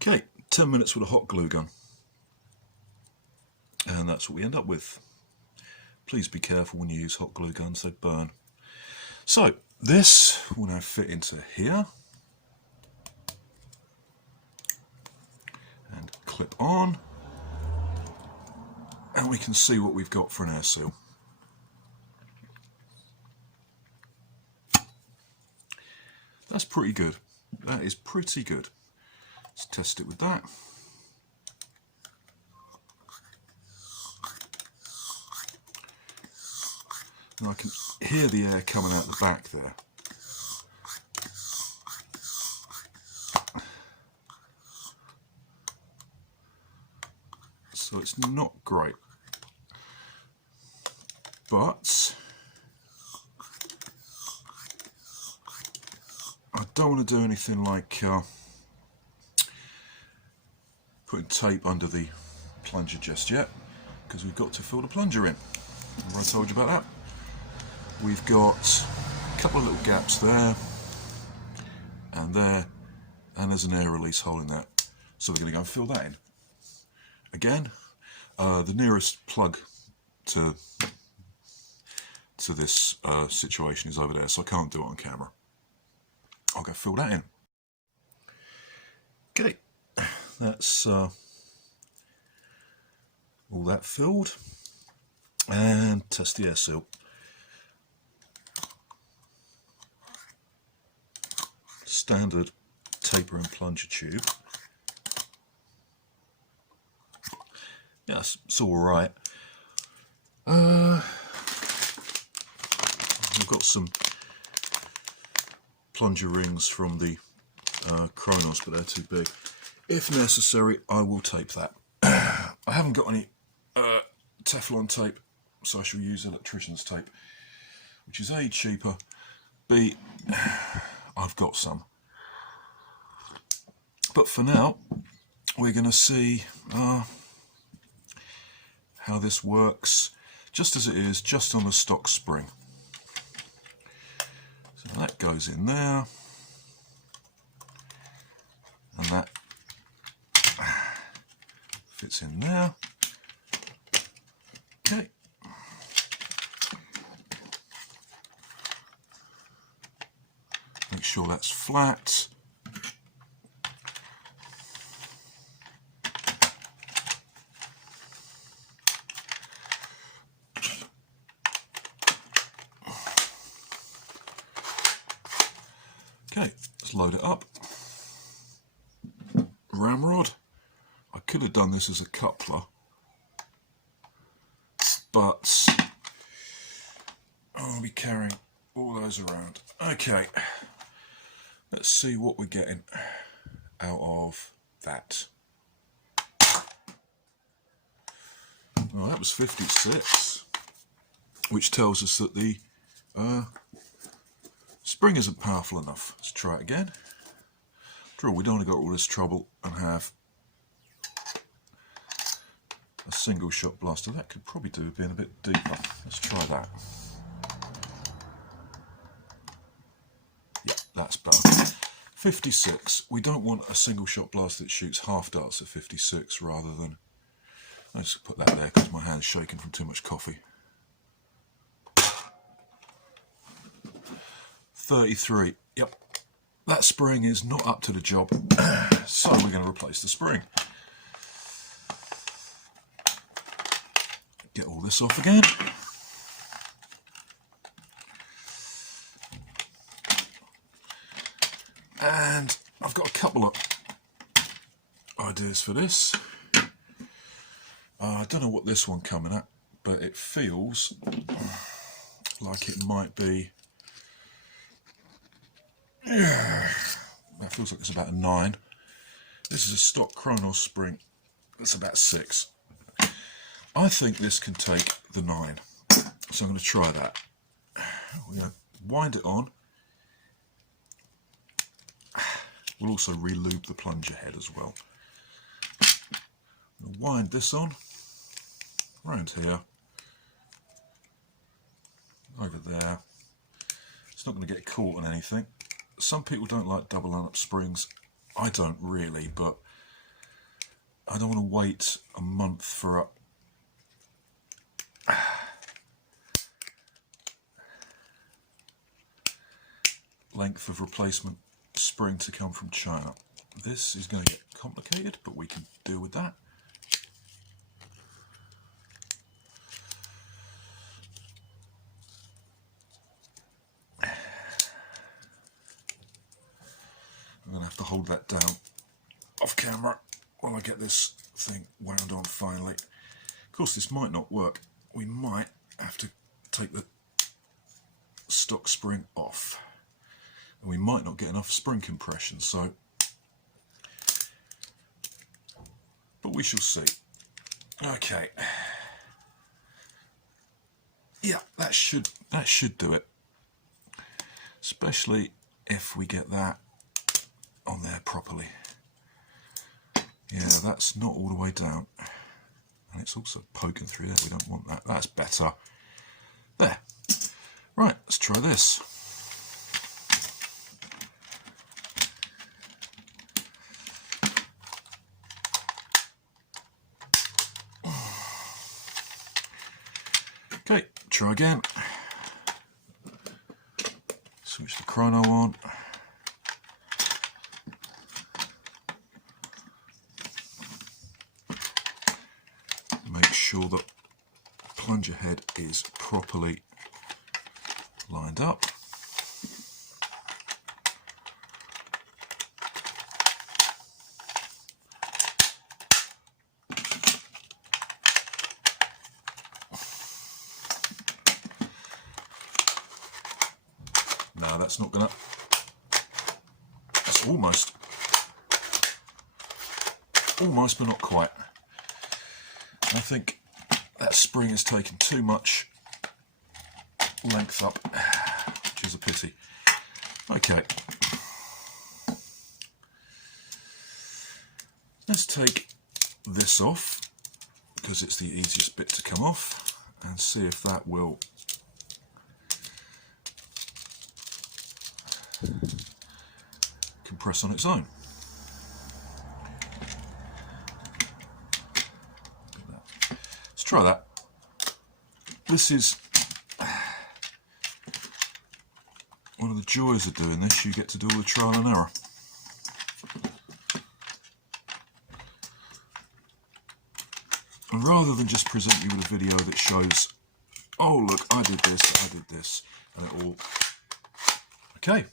Okay, 10 minutes with a hot glue gun. And that's what we end up with. Please be careful when you use hot glue guns, they burn. So, this will now fit into here. And clip on. And we can see what we've got for an air seal. That's pretty good. That is pretty good. Let's test it with that. And I can hear the air coming out the back there. So it's not great. But I don't want to do anything like putting tape under the plunger just yet, because we've got to fill the plunger in. Remember I told you about that? We've got a couple of little gaps there, and there's an air release hole in that. So we're going to go and fill that in. Again, the nearest plug to this situation is over there, so I can't do it on camera. I'll go fill that in. Okay, that's all that filled, and test the air seal. Standard taper and plunger tube. Yes, it's all right. We've got some plunger rings from the Kronos, but they're too big. If necessary, I will tape that. I haven't got any Teflon tape, so I shall use electrician's tape, which is A, cheaper, B, I've got some. But for now, we're going to see how this works, just as it is, just on the stock spring. So that goes in there, and that fits in there. Okay. Make sure that's flat. Okay, let's load it up. Ramrod. I could have done this as a coupler, but I'll be carrying all those around. Okay, let's see what we're getting out of that. Well, that was 56, which tells us that the spring isn't powerful enough. Let's try it again. After all, we don't want to go all this trouble and have a single shot blaster. That could probably do with being a bit deeper. Let's try that. Yeah, that's better. 56. We don't want a single shot blaster that shoots half darts at 56 rather than... I'll just put that there because my hand's shaking from too much coffee. 33. Yep, that spring is not up to the job, so we're going to replace the spring. Get all this off again. And I've got a couple of ideas for this. I don't know what this one coming at, but it feels like it might be... That feels like it's about a 9. This is a stock Kronos spring. That's about 6. I think this can take the 9. So I'm going to try that. We're going to wind it on. We'll also re-lube the plunger head as well. I'm going to wind this on. Around here. Over there. It's not going to get caught on anything. Some people don't like double line-up springs. I don't really, but I don't want to wait a month for a length of replacement spring to come from China. This is going to get complicated, but we can deal with that. I'm going to have to hold that down off camera while I get this thing wound on finally. Of course, this might not work. We might have to take the stock spring off. And we might not get enough spring compression, so... But we shall see. Okay. Yeah, that should do it. Especially if we get that on there properly. Yeah, that's not all the way down. And it's also poking through there. We don't want that. That's better. There. Right, let's try this. Okay, try again. Switch the chrono on. Make sure the plunger head is properly lined up. No, that's not gonna. That's almost, but not quite. I think that spring has taken too much length up, which is a pity. Okay, let's take this off because it's the easiest bit to come off, and see if that will compress on its own. Let's try that. This is one of the joys of doing this. You get to do all the trial and error. And rather than just present you with a video that shows, oh look, I did this, and it all... Okay,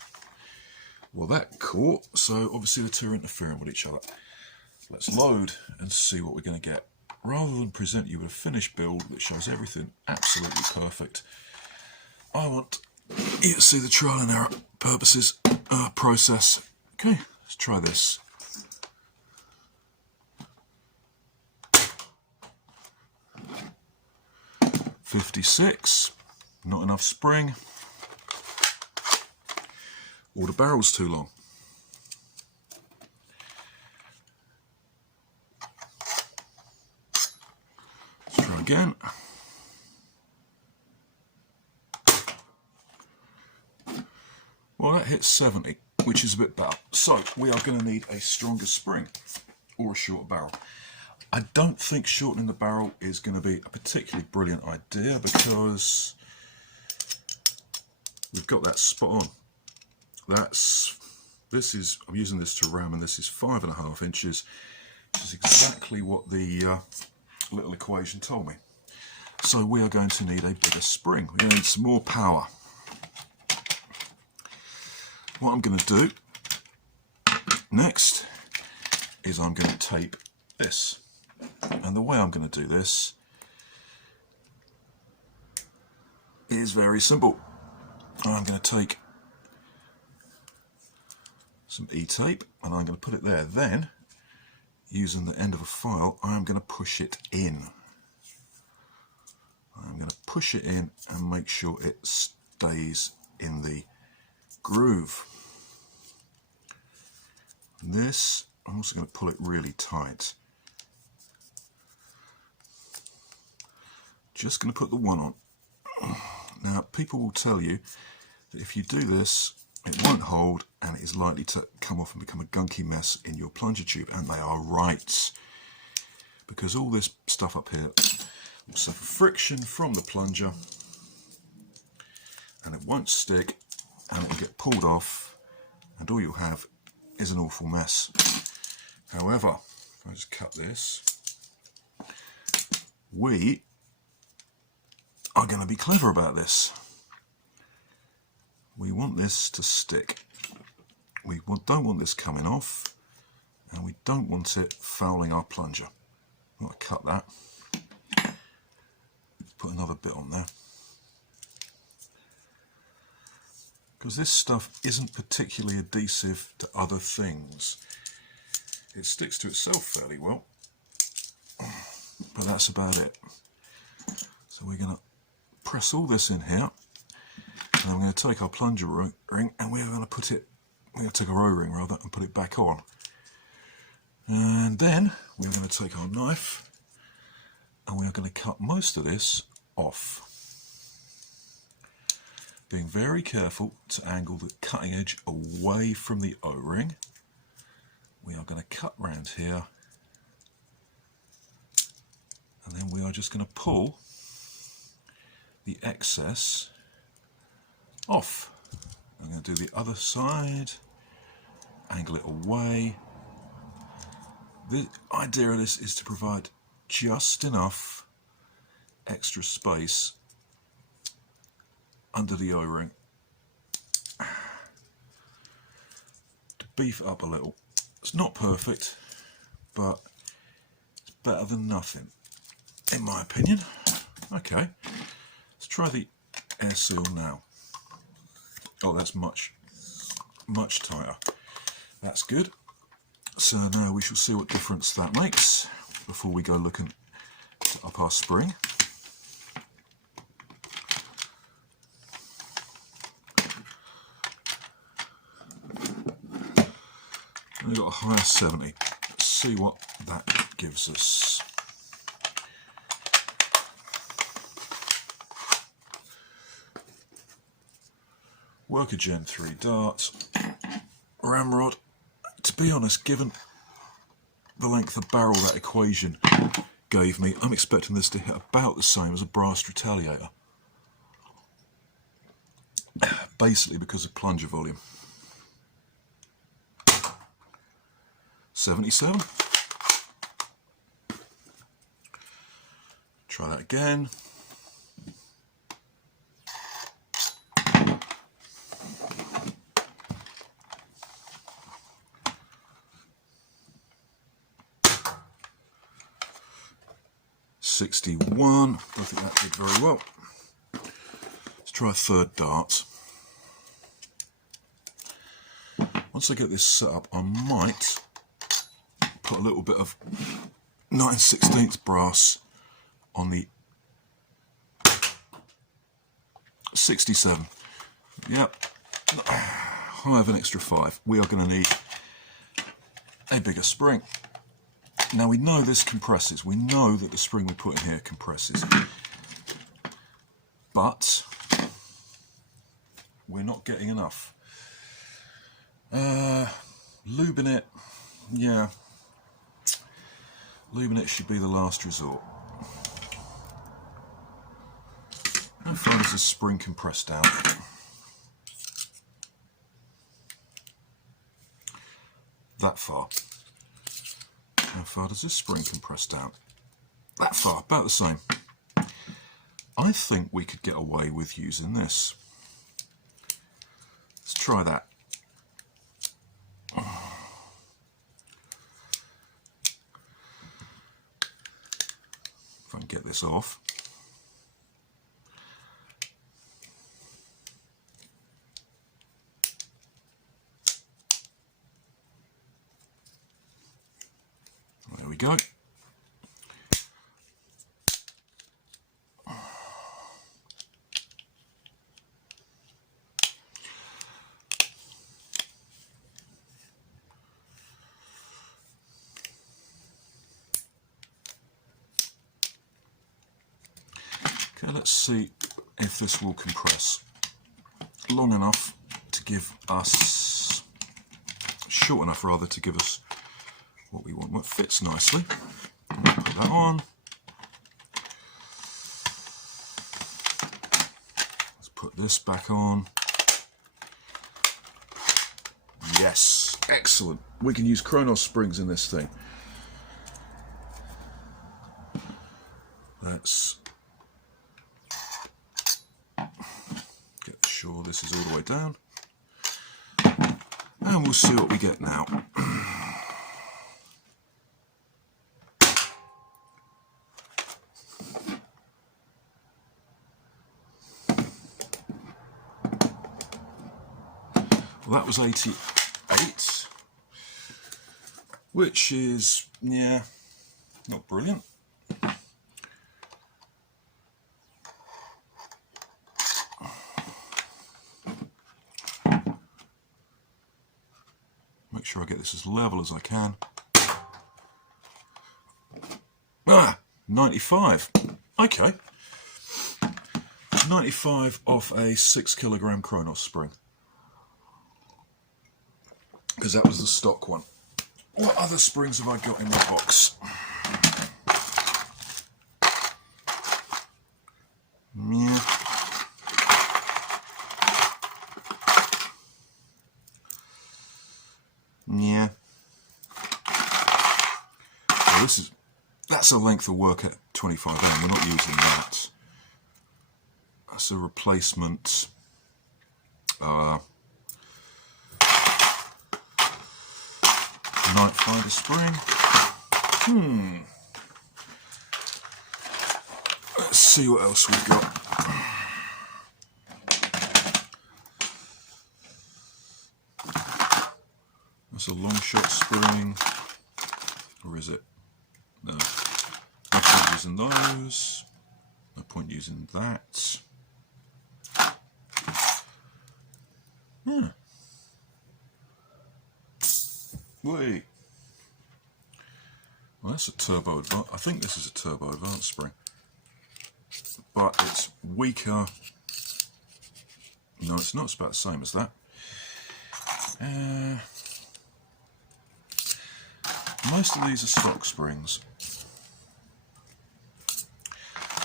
well that caught, so obviously the two are interfering with each other. Let's load and see what we're going to get. Rather than present you with a finished build that shows everything absolutely perfect, I want you to see the trial and error purposes process. Okay, let's try this. .56, not enough spring, or the barrel's too long. Let's try again. Well, that hits 70, which is a bit better. So we are going to need a stronger spring or a shorter barrel. I don't think shortening the barrel is going to be a particularly brilliant idea because we've got that spot on. I'm using this to ram, and this is 5.5 inches, which is exactly what the little equation told me. So we are going to need a bigger spring. We're going to need some more power. What I'm going to do next is I'm going to tape this. And the way I'm going to do this is very simple. I'm going to take some E-tape and I'm going to put it there. Then, using the end of a file, I'm going to push it in. I'm going to push it in and make sure it stays in the groove. And this, I'm also going to pull it really tight. Just going to put the one on. Now, people will tell you that if you do this, it won't hold and it is likely to come off and become a gunky mess in your plunger tube, and they are right. because all this stuff up here will suffer friction from the plunger and it won't stick and it will get pulled off and all you'll have is an awful mess. However, if I just cut this, we are going to be clever about this. We want this to stick. We don't want this coming off, and we don't want it fouling our plunger. I'm going to cut that. Put another bit on there. Because this stuff isn't particularly adhesive to other things. It sticks to itself fairly well, but that's about it. So we're going to press all this in here, and we're going to take our plunger ring and we're going to take our O-ring rather and put it back on. And then we're going to take our knife and we are going to cut most of this off. Being very careful to angle the cutting edge away from the O-ring. We are going to cut round here and then we are just going to pull the excess off. I'm going to do the other side, angle it away. The idea of this is to provide just enough extra space under the O-ring to beef it up a little. It's not perfect, but it's better than nothing, in my opinion. Okay, let's try the air seal now. Oh, that's much tighter. That's good. So now we shall see what difference that makes before we go looking up our spring. We've got a higher 70. Let's see what that gives us. Worker Gen 3 dart, ramrod. To be honest, given the length of barrel that equation gave me, I'm expecting this to hit about the same as a brass retaliator. Basically because of plunger volume. 77. Try that again. .61. I think that did very well. Let's try a third dart. Once I get this set up, I might put a little bit of 9/16 brass on the 67. Yep, I have an extra 5. We are going to need a bigger spring. Now we know this compresses. We know that the spring we put in here compresses. But we're not getting enough. Lubing it, yeah. Lubing it should be the last resort. How far does this spring compress down? That far. How far does this spring compress down? That far, about the same. I think we could get away with using this. Let's try that. If I can get this off. There we go. Okay, let's see if this will compress long enough to give us, short enough rather, to give us what we want. Well, it fits nicely. Put put that on. Let's put this back on. Yes, excellent. We can use Kronos springs in this thing. Let's get sure this is all the way down. And we'll see what we get now. Well, that was 88, which is, yeah, not brilliant. Make sure I get this as level as I can. Ah, 95. Okay. 95 off a 6 kilogram Kronos spring. Because that was the stock one. What other springs have I got in my box? Yeah. Yeah. Well, that's a length of work at 25M. We're not using that. That's a replacement. Night Finder spring. Let's see what else we've got. That's a long shot spring. Or is it? No. No point using those. No point using that. Yeah. Wait. Well, that's a turbo advance. I think this is a turbo advance spring, but it's weaker. No, it's not. It's about the same as that. Most of these are stock springs.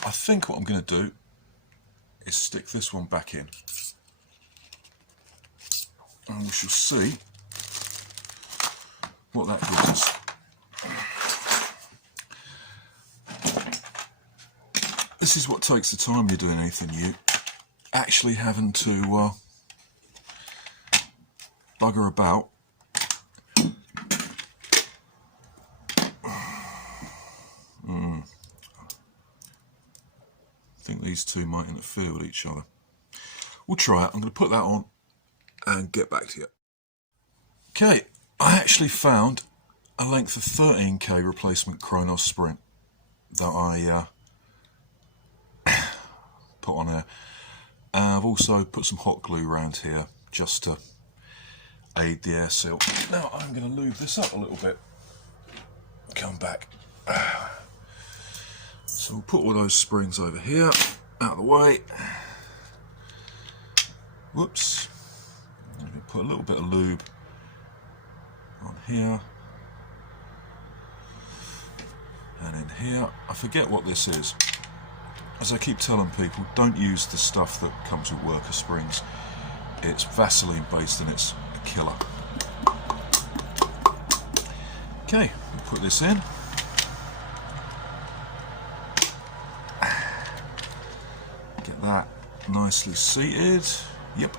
I think what I'm going to do is stick this one back in, and we shall see what that gives us. This is what takes the time you're doing anything new. Actually having to bugger about. I think these two might interfere with each other. We'll try it. I'm going to put that on and get back to you. Okay. I actually found a length of 13k replacement Kronos spring that I put on there. I've also put some hot glue around here just to aid the air seal. Now I'm going to lube this up a little bit. Come back. So we'll put all those springs over here, out of the way. Whoops. I'm going to put a little bit of lube on here and in here. I forget what this is. As I keep telling people, don't use the stuff that comes with worker springs. It's Vaseline based and it's a killer. Okay, we'll put this in. Get that nicely seated. Yep.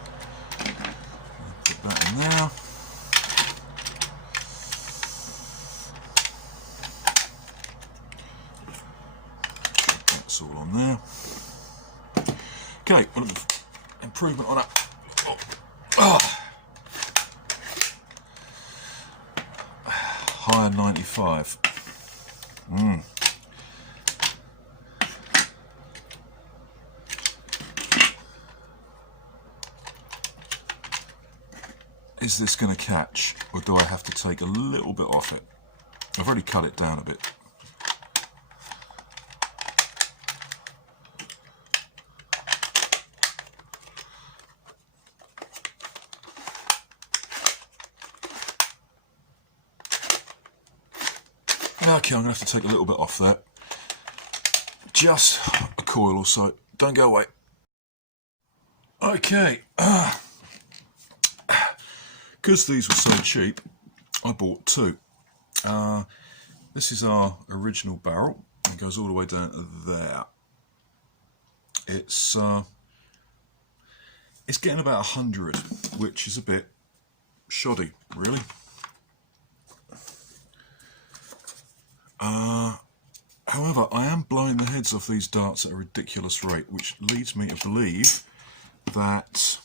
Put that in there. That's all on there. Okay, a little improvement on that. Higher 95. Is this going to catch, or do I have to take a little bit off it? I've already cut it down a bit. Okay, I'm going to have to take a little bit off there. just a coil or so. Don't go away. Okay, because these were so cheap, I bought two. This is our original barrel. It goes all the way down to there. It's getting about 100, which is a bit shoddy, really. However, I am blowing the heads off these darts at a ridiculous rate, which leads me to believe that,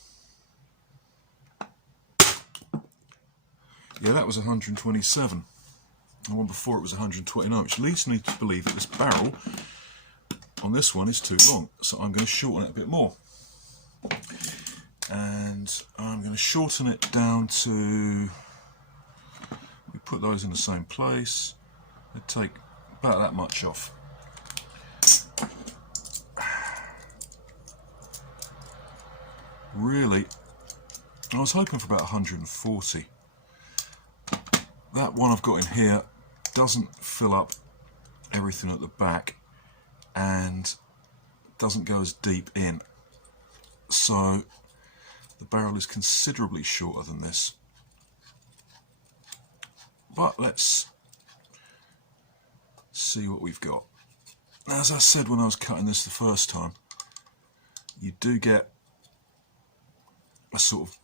yeah, that was 127. The one before it was 129, which leads me to believe that this barrel on this one is too long. So I'm going to shorten it a bit more. And I'm going to shorten it down to, we put those in the same place, they take about that much off. Really, I was hoping for about 140. That one I've got in here doesn't fill up everything at the back and doesn't go as deep in. So the barrel is considerably shorter than this. But let's see what we've got. Now, as I said when I was cutting this the first time, you do get a sort of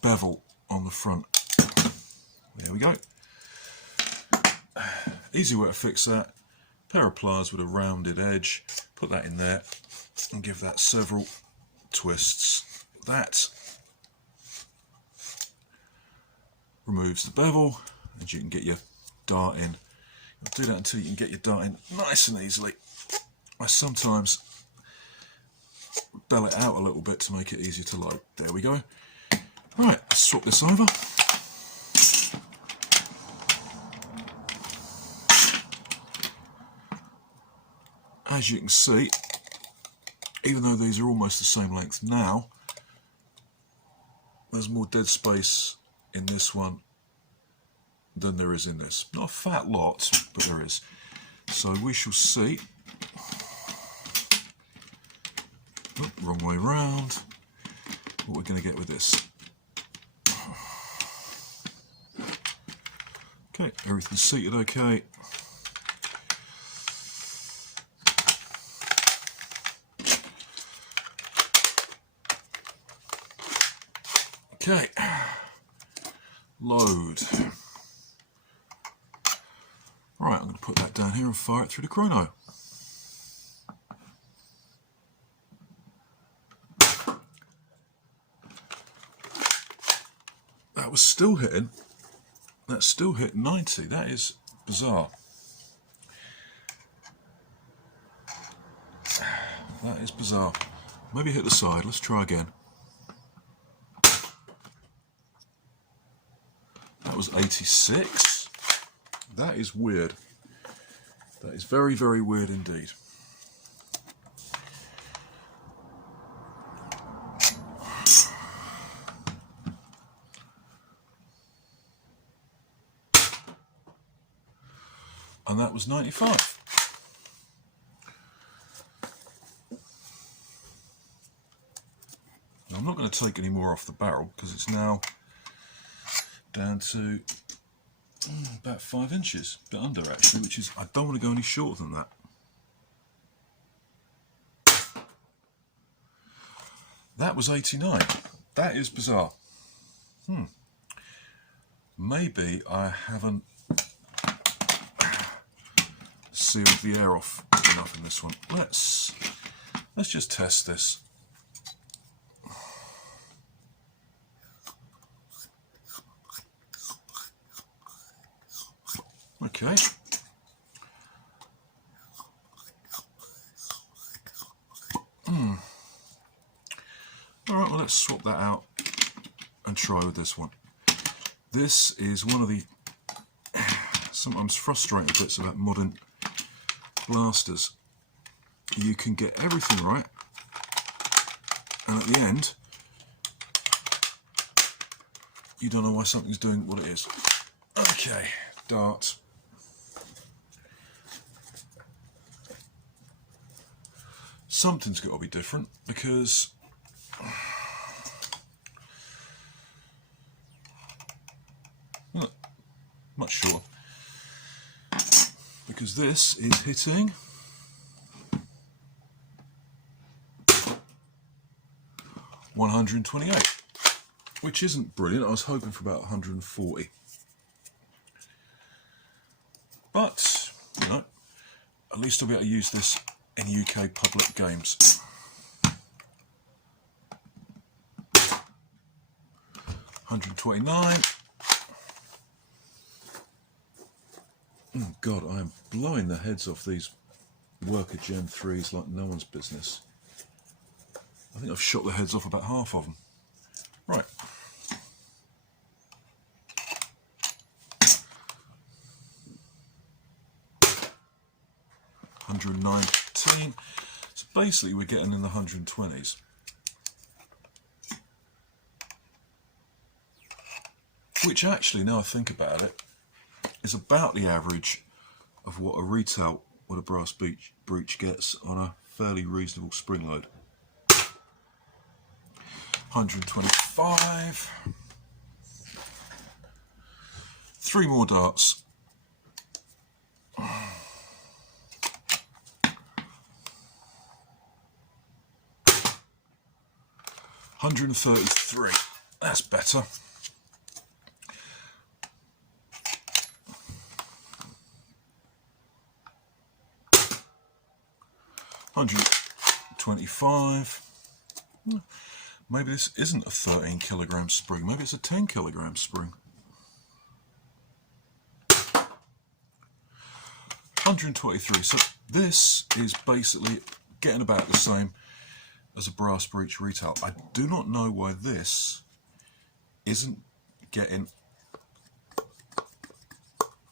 bevel on the front. There we go. Easy way to fix that. Pair of pliers with a rounded edge. Put that in there and give that several twists. That removes the bevel and you can get your dart in. You'll do that until you can get your dart in nice and easily. I sometimes bell it out a little bit to make it easier to load. There we go. Right, let's swap this over. As you can see, even though these are almost the same length now, there's more dead space in this one than there is in this. Not a fat lot, but there is. So we shall see. Oh, wrong way round. What we're going to get with this. Okay, everything's seated okay. Okay, load. Right, I'm going to put that down here and fire it through the chrono. That was still hitting. That's still hit 90. That is bizarre. That is bizarre. Maybe hit the side. Let's try again. That was 86. That is weird. That is very, very weird indeed. And that was 95. Now, I'm not going to take any more off the barrel because it's now down to about 5 inches, a bit under actually, which is, I don't want to go any shorter than that. That was 89. That is bizarre. Maybe I haven't sealed the air off enough in this one. Let's just test this. Okay. Alright, well, let's swap that out and try with this one. This is one of the sometimes frustrating bits about modern blasters. You can get everything right, and at the end, you don't know why something's doing what it is. Okay, dart. something's got to be different, because not much shorter, because this is hitting 128, which isn't brilliant. I was hoping for about 140, but you know, at least I'll be able to use this in UK public games. 129. Oh God, I am blowing the heads off these worker Gen 3s like no one's business. I think I've shot the heads off about half of them. Right. $119. So basically we're getting in the 120s. Which actually, now I think about it, is about the average of what a retail with a brass breech gets on a fairly reasonable spring load. 125. 3 more darts. 133. That's better. 125. Maybe this isn't a 13 kilogram spring, maybe it's a 10 kilogram spring. 123. So this is basically getting about the same as a brass breech retail. I do not know why this isn't getting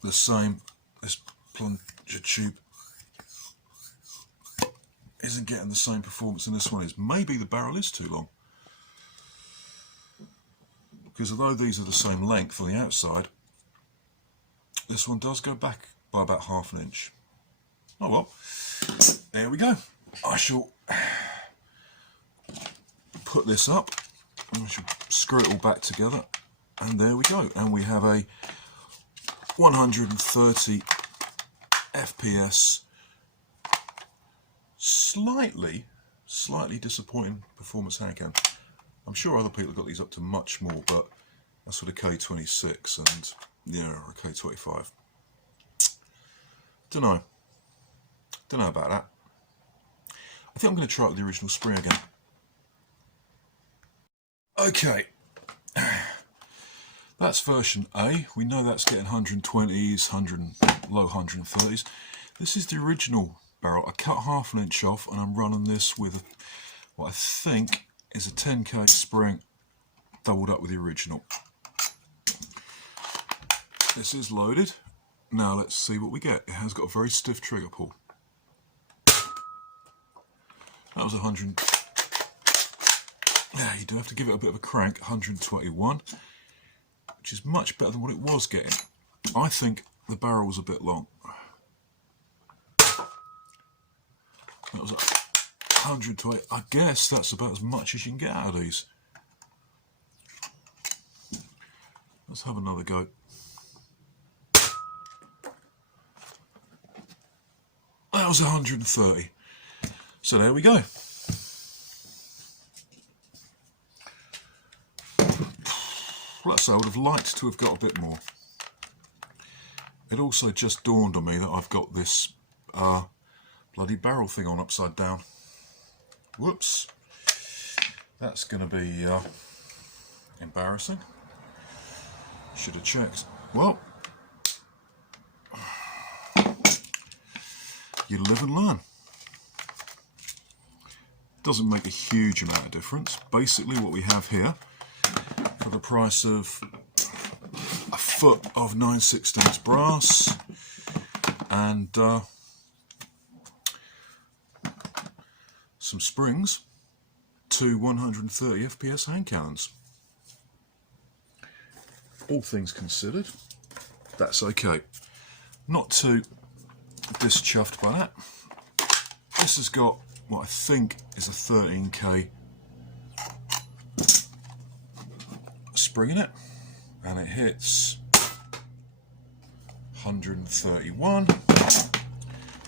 the same, this plunger tube isn't getting the same performance in this one is. Maybe the barrel is too long. Because although these are the same length on the outside, this one does go back by about ½ inch. Oh well, there we go. I shall put this up, and I shall screw it all back together, and there we go. And we have a 130 FPS, slightly disappointing performance hand cannon. I'm sure other people have got these up to much more, but that's for the K26 and yeah, or a K25. Don't know about that. I think I'm going to try it with the original spring again. Okay, that's version A. We know that's getting 120s, low 130s. This is the original barrel. I cut ½ inch off, and I'm running this with what I think is a 10k spring doubled up with the original. This is loaded. Now let's see what we get. It has got a very stiff trigger pull. That was 100. Yeah, you do have to give it a bit of a crank. 121, which is much better than what it was getting. I think the barrel was a bit long. That was 120. I guess that's about as much as you can get out of these. Let's have another go. That was 130. So there we go. Let's say I would have liked to have got a bit more. It also just dawned on me that I've got this bloody barrel thing on upside down. Whoops. That's going to be embarrassing. Should have checked. Well, you live and learn. Doesn't make a huge amount of difference. Basically what we have here, for the price of a foot of 9/16 brass and some springs, 2 130 FPS hand cannons. All things considered, that's okay. Not too dischuffed by that. This has got what I think is a 13k spring in it, and it hits 131.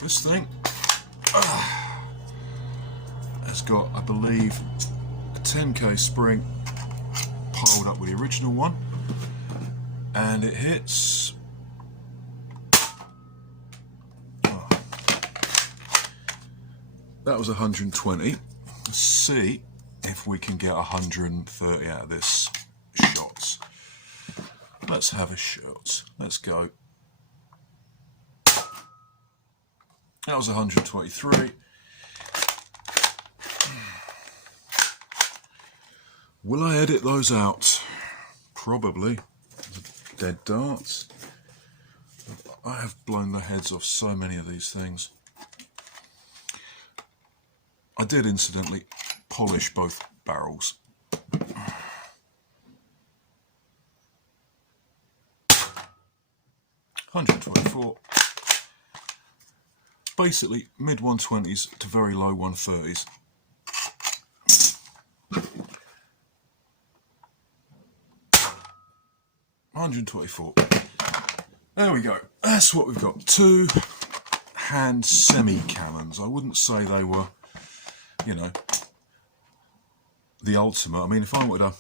This thing has got, I believe, a 10k spring piled up with the original one, and it hits that was 120. Let's see if we can get 130 out of this shot. Let's have a shot. Let's go. That was 123. Will I edit those out? Probably. Dead darts. I have blown the heads off so many of these things. I did incidentally polish both barrels. $124. Basically mid 120s to very low 130s. $124. There we go. That's what we've got. 2 hand semi-cannons. I wouldn't say they were, you know, the ultimate. I mean, if I wanted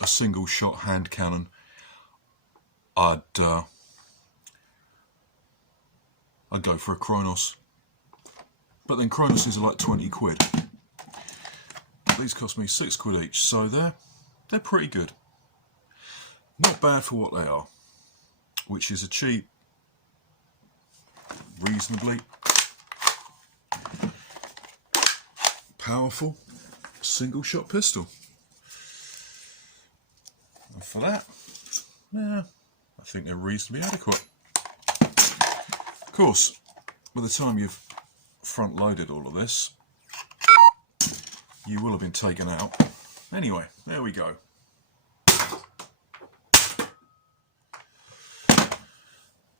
a single shot hand cannon, I'd go for a Kronos. But then Chronoses are like 20 quid. These cost me 6 quid each, so they're pretty good. Not bad for what they are, which is a cheap, reasonably powerful single shot pistol. And for that, yeah, I think they're reasonably adequate. Of course, by the time you've front loaded all of this, you will have been taken out. Anyway, there we go.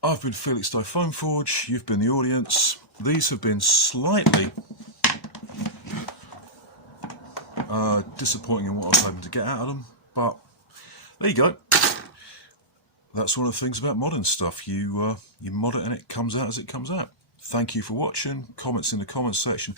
I've been Felix Foam Forge, you've been the audience. These have been slightly disappointing in what I was hoping to get out of them, but there you go. That's one of the things about modern stuff. You mod it and it comes out as it comes out. Thank you for watching. Comments in the comments section.